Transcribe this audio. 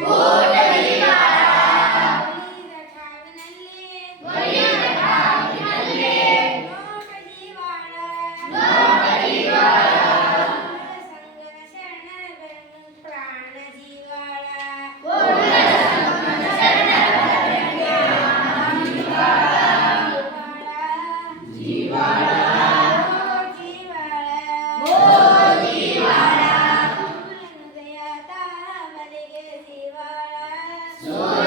Lord. Joy.